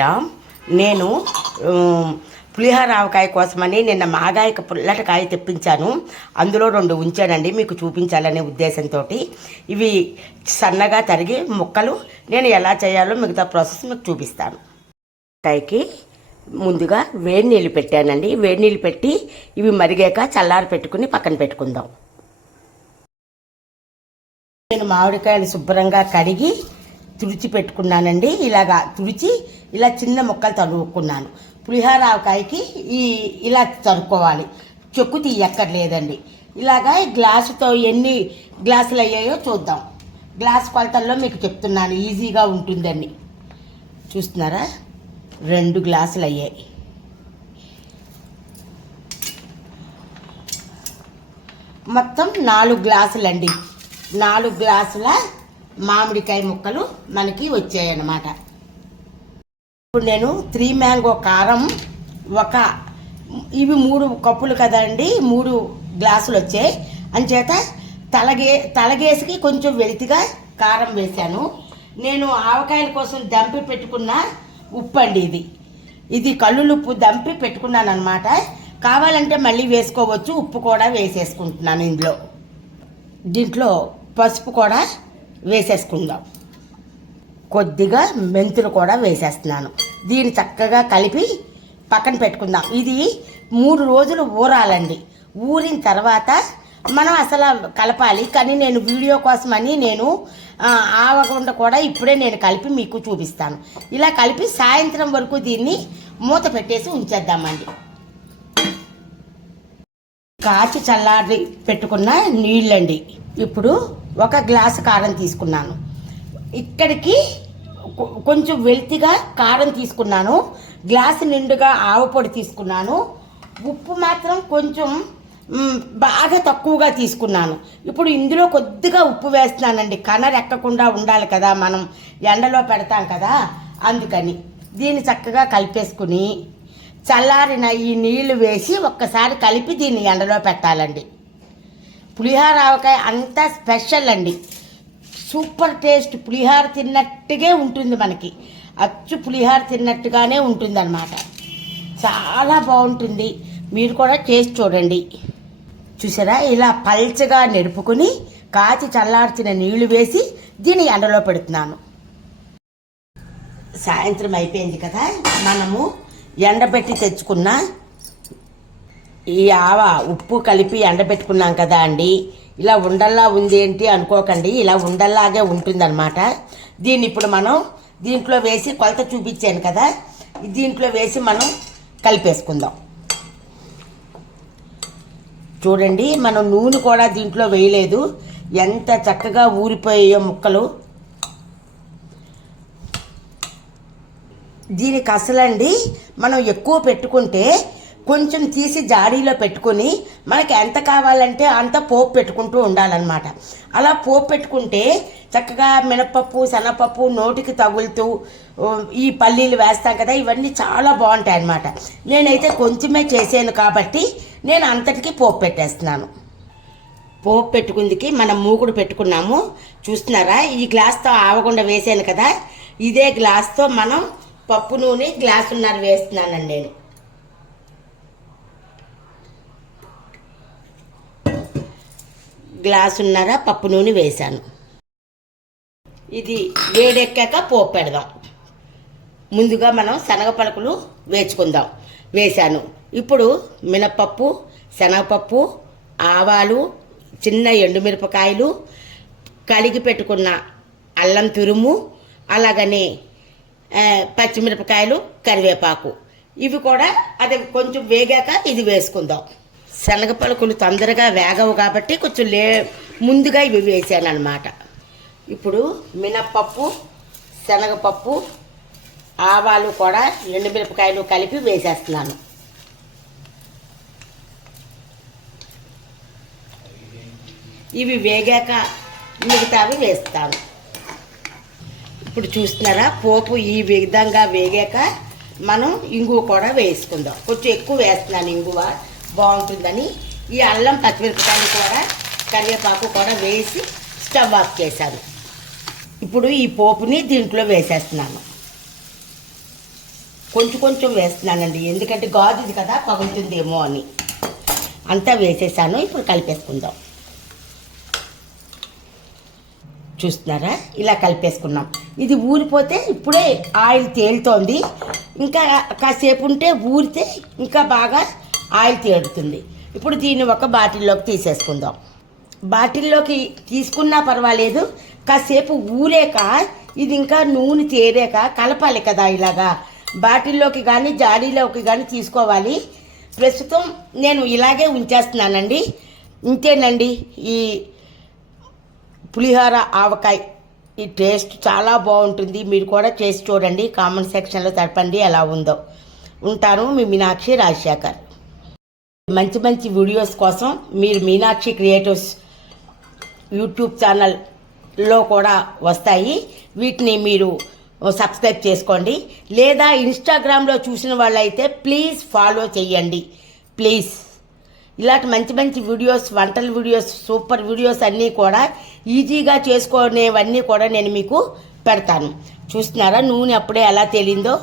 రామ్ నేను పులిహోర ఆవకాయ కోసమని నిన్న మాగాయక పుల్లటకాయ తెప్పించాను. అందులో 2 ఉంచానండి, మీకు చూపించాలనే ఉద్దేశంతో. ఇవి సన్నగా తరిగి ముక్కలు నేను ఎలా చేయాలో మిగతా ప్రాసెస్ మీకు చూపిస్తాను. కాయకి ముందుగా వేడి నీళ్ళు పెట్టానండి. వేడి నీళ్ళు పెట్టి ఇవి మరిగాక చల్లారి పెట్టుకుని పక్కన పెట్టుకుందాం. నేను మామిడికాయలు శుభ్రంగా కడిగి తుడిచి పెట్టుకున్నానండి. ఇలాగా తుడిచి ఇలా చిన్న ముక్కలు తరుక్కున్నాను. పులిహోర ఆవకాయకి ఇలా తరుక్కోవాలి, చెక్కు తీయక్కర్లేదండి. ఇలాగా గ్లాసుతో ఎన్ని గ్లాసులు అయ్యాయో చూద్దాం. గ్లాస్ కొలతల్లో మీకు చెప్తున్నాను, ఈజీగా ఉంటుందని. చూస్తున్నారా, 2 గ్లాసులు అయ్యాయి. మొత్తం 4 గ్లాసులండి. 4 గ్లాసుల మామిడికాయ ముక్కలు మనకి వచ్చాయన్నమాట. ఇప్పుడు నేను 3 మ్యాంగో కారం ఇవి 3 కప్పులు కదండి, 3 గ్లాసులు వచ్చాయి. అంచేత తలగేసికి కొంచెం వెలితిగా కారం వేశాను. నేను ఆవకాయల కోసం దంపి పెట్టుకున్న ఉప్పు అండి, ఇది కల్లులుప్పు దంపి పెట్టుకున్నాను అనమాట. కావాలంటే మళ్ళీ వేసుకోవచ్చు. ఉప్పు కూడా వేసేసుకుంటున్నాను. దీంట్లో పసుపు కూడా వేసేసుకుందాం. కొద్దిగా మెంతులు కూడా వేసేస్తున్నాను. దీన్ని చక్కగా కలిపి పక్కన పెట్టుకుందాం. ఇది 3 రోజులు ఊరాలండి. ఊరిన తర్వాత మనం అసలు కలపాలి. కానీ నేను వీడియో కోసమని నేను ఆవకుండా కూడా ఇప్పుడే నేను కలిపి మీకు చూపిస్తాను. ఇలా కలిపి సాయంత్రం వరకు దీన్ని మూత పెట్టేసి ఉంచేద్దామండి. కాచి చల్లారి పెట్టుకున్న నీళ్ళండి. ఇప్పుడు 1 గ్లాసు కారం తీసుకున్నాను. ఇక్కడికి కొంచెం వెల్తిగా కారం తీసుకున్నాను. గ్లాసు నిండుగా ఆవపొడి తీసుకున్నాను. ఉప్పు మాత్రం కొంచెం బాగా తక్కువగా తీసుకున్నాను. ఇప్పుడు ఇందులో కొద్దిగా ఉప్పు వేస్తున్నానండి. కనర్ ఎక్కకుండా ఉండాలి కదా, మనం ఎండలో పెడతాం కదా, అందుకని. దీన్ని చక్కగా కలిపేసుకుని చల్లారిన ఈ నీళ్లు వేసి ఒక్కసారి కలిపి దీన్ని ఎండలో పెట్టాలండి. పులిహోర ఆవకాయ అంతా స్పెషల్ అండి. సూపర్ టేస్ట్, పులిహోర తిన్నట్టుగా ఉంటుంది. మనకి అచ్చు పులిహోర తిన్నట్టుగానే ఉంటుంది అన్నమాట. చాలా బాగుంటుంది. మీరు కూడా చేసి చూడండి. చూసారా, ఇలా పల్చగా నెరుపుకుని కాచి చల్లార్చిన నీళ్లు వేసి దీన్ని ఎండలో పెడుతున్నాను. సాయంత్రం అయిపోయింది కదా, మనము ఎండబెట్టి తెచ్చుకున్న ఈ ఉప్పు కలిపి ఎండబెట్టుకున్నాం కదా అండి. ఇలా ఉండల్లా ఉంది ఏంటి అనుకోకండి, ఇలా ఉండల్లాగే ఉంటుందన్నమాట. దీన్ని ఇప్పుడు మనం దీంట్లో వేసి, కొలత చూపించాను కదా, దీంట్లో వేసి మనం కలిపేసుకుందాం. చూడండి, మనం నూనె కూడా దీంట్లో వేయలేదు. ఎంత చక్కగా ఊరిపోయాయో ముక్కలు. దీనికి అసలండి మనం ఎక్కువ పెట్టుకుంటే కొంచెం తీసి జాడీలో పెట్టుకొని మనకి ఎంత కావాలంటే అంత పోపు పెట్టుకుంటూ ఉండాలన్నమాట. అలా పోపు పెట్టుకుంటే చక్కగా మినపప్పు, శనగపప్పు నోటికి తగులుతూ ఈ పల్లీలు వేస్తాం కదా, ఇవన్నీ చాలా బాగుంటాయి అన్నమాట. నేనైతే కొంచెమే చేసాను కాబట్టి నేను అంతటికీ పోపు పెట్టేస్తున్నాను. పోపు పెట్టుకుందికి మనం మూకుడు పెట్టుకున్నాము. చూస్తున్నారా, ఈ గ్లాస్తో ఆవకుండా వేసాను కదా, ఇదే గ్లాస్తో మనం పప్పు నూనె గ్లాసున్నర వేస్తున్నానండి. నేను గ్లాసున్నర పప్పు నూనె వేశాను. ఇది వేడెక్కాక పోపు పెడదాం. ముందుగా మనం శనగ పలుకులు వేశాను. ఇప్పుడు మినపప్పు, శనగపప్పు, ఆవాలు, చిన్న ఎండుమిరపకాయలు, కడిగి పెట్టుకున్న అల్లం తురుము, అలాగనే పచ్చిమిరపకాయలు, కరివేపాకు, ఇవి కూడా అది కొంచెం వేగాక ఇది వేసుకుందాం. శనగ పలుకులు తొందరగా వేగవు కాబట్టి కొంచెం ముందుగా ఇవి వేసాను అన్నమాట. ఇప్పుడు మినప్పప్పు, శనగపప్పు, ఆవాలు కూడా ఎండుమిరపకాయలు కలిపి వేసేస్తున్నాను. ఇవి వేగాక మిగతావి వేస్తాను. ఇప్పుడు చూస్తున్నారా, పోపు ఈ విధంగా వేగాక మనం ఇంగువ కూడా వేసుకుందాం. కొంచెం ఎక్కువ వేస్తున్నాను, ఇంగువ బాగుంటుందని. ఈ అల్లం, పచ్చిమిరపకాయలు కూడా, కరివేపాకు కూడా వేసి స్టవ్ ఆఫ్ చేశాను. ఇప్పుడు ఈ పోపుని దీంట్లో వేసేస్తున్నాను. కొంచెం కొంచెం వేస్తున్నానండి, ఎందుకంటే గాజుది కదా పగులుతుందేమో అని. అంతా వేసేసాను. ఇప్పుడు కలిపేసుకుందాం. చూస్తున్నారా, ఇలా కలిపేసుకున్నాం. ఇది ఊరిపోతే ఇప్పుడే ఆయిల్ తేలుతోంది. ఇంకా కాసేపు ఉంటే ఊరితే ఇంకా బాగా ఆయిల్ తేలుతుంది. ఇప్పుడు దీన్ని ఒక బాటిల్లోకి తీసేసుకుందాం. బాటిల్లోకి తీసుకున్నా పర్వాలేదు, కాసేపు ఊరేక ఇది ఇంకా నూనె తేరాక కలపాలి కదా. ఇలాగా బాటిల్లోకి కానీ జాడీలోకి కానీ తీసుకోవాలి. ప్రస్తుతం నేను ఇలాగే ఉంచేస్తున్నానండి. ఇంతేనండి ఈ పులిహోర ఆవకాయ. ఈ టేస్ట్ చాలా బాగుంటుంది. మీరు కూడా చేసి చూడండి, కామెంట్ సెక్షన్లో తెలపండి ఎలా ఉందో. ఉంటాను, మీ మీనాక్షి రాజశేఖర్. మంచి మంచి వీడియోస్ కోసం మీరు మీనాక్షి క్రియేటివ్స్ యూట్యూబ్ ఛానల్లో కూడా వస్తాయి. వీటిని మీరు సబ్స్క్రైబ్ చేసుకోండి. లేదా ఇన్స్టాగ్రామ్లో చూసిన వాళ్ళైతే ప్లీజ్ ఫాలో చేయండి ప్లీజ్. ఇలాంటి మంచి మంచి వీడియోస్, వంటల వీడియోస్, సూపర్ వీడియోస్ అన్నీ కూడా ఈజీగా చేసుకునేవన్నీ కూడా నేను మీకు పెడతాను. చూస్తున్నారా నూనె అప్పుడే ఎలా తేలిందో.